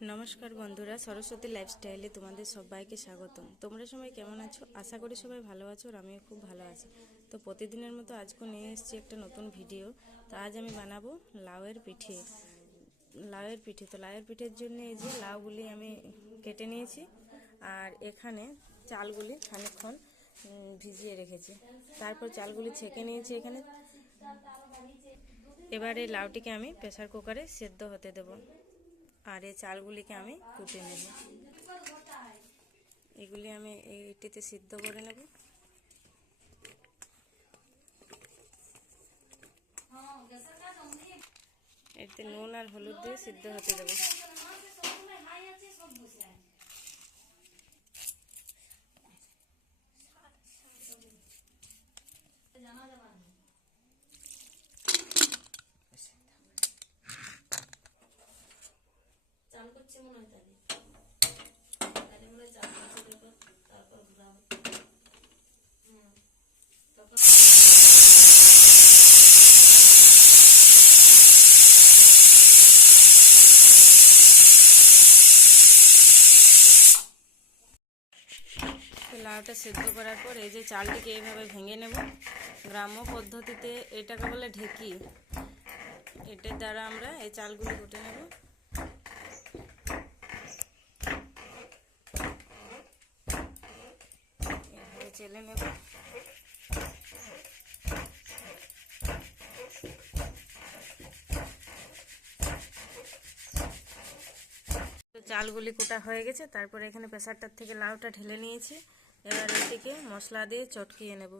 নমস্কার বন্ধুরা সরস্বতী লাইফস্টাইলে তোমাদের সবাইকে স্বাগতম। তোমরা সবাই কেমন আছো? আশা করি সবাই ভালো আছো আর আমিও খুব ভালো আছি। তো প্রতিদিনের মতো আজকেও নিয়ে এসেছি একটা নতুন ভিডিও তো আজ আমি বানাবো লাউয়ের পিঠে। লাউয়ের পিঠে তো লাউয়ের পিঠের জন্য এই যে লাউগুলি আমি কেটে নিয়েছি আর এখানে চালগুলি খানিকক্ষণ উম, ভিজিয়ে রেখেছি। তারপর চালগুলি ছেঁকে নিয়েছি এখানে। এবারে লাউটিকে আমি প্রেসার কুকারে সেদ্ধ হতে দেবো। আর এই চালগুলিকে আমি কুটে নেব। এগুলি আমি এইটিতে সিদ্ধ করে নেব। এতে নুন আর হলুদ দিয়ে সিদ্ধ হতে দেবো। করছে মনে হয় মনে হয় তারপর ঘুরাবো লাউটা সেদ্ধ করার পর এই যে চালটিকে এইভাবে ভেঙে নেব। গ্রাম্য পদ্ধতিতে এটাকে বলে ঢেকি। এটার দ্বারা আমরা এই চালগুলি কুটে নেব এভাবে চেলে নেব। চালগুলি কোটা হয়ে গেছে, তারপরে এখানে প্রেসারটার থেকে লাউটা ঢেলে নিয়েছি। এবার এটিকে মশলা দিয়ে চটকিয়ে নেব।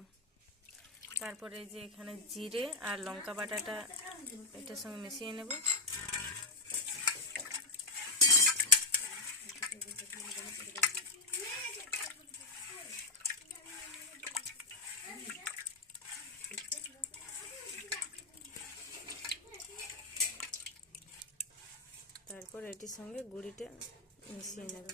তারপরে যে এখানে জিরে আর লঙ্কা বাটাটা এটার সঙ্গে মিশিয়ে নেব। তারপর এটির সঙ্গে গুঁড়িটা মিশিয়ে নেব।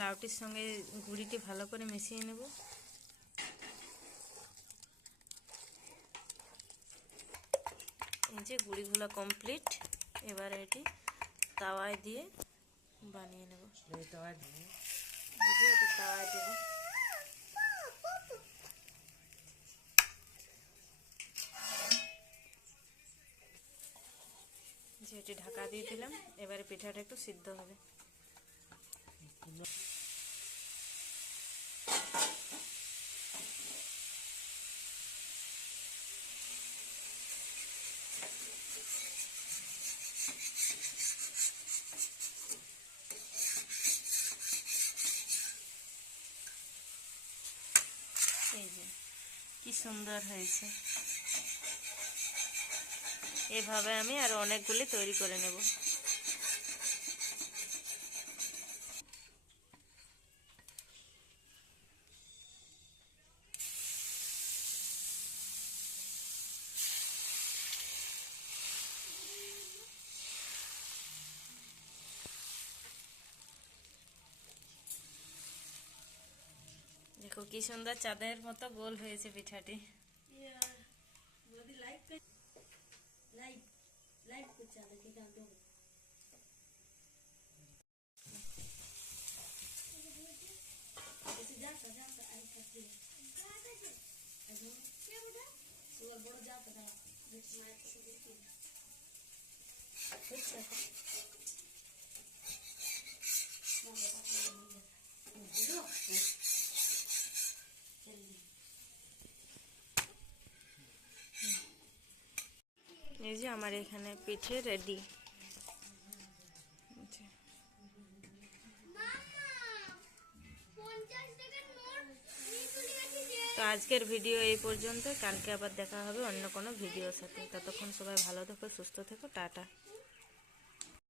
লাউটির সঙ্গে গুঁড়িটি ভালো করে মিশিয়ে নেব। এই যে গুঁড়িগুলো কমপ্লিট এবার এটি তাওয়ায় দিয়ে বানিয়ে নেব। এই যে এটি তাওয়ায় দেবো। যেটি ঢাকা দিয়ে দিলাম। এবারে পিঠাটা একটু সিদ্ধ হবে। এই যে কি সুন্দর হয়েছে। এভাবে আমি আরও অনেকগুলি তৈরি করে নেব। দেখো কি সুন্দর চাঁদের মতো গোল হয়েছে পিঠাটি। লাইভ লাইভ করছে আমাকে কেন দেবো যাতা যাতা আই থাকি সুগার বড় যাতা দেখি দেখছ এই আমার এখানে পিঠে রেডি তো আজকের ভিডিও এই পর্যন্ত কালকে আবার দেখা হবে অন্য কোনো ভিডিওর সাথে। ততক্ষণ সবাই ভালো থেকো, সুস্থ থেকো, টাটা।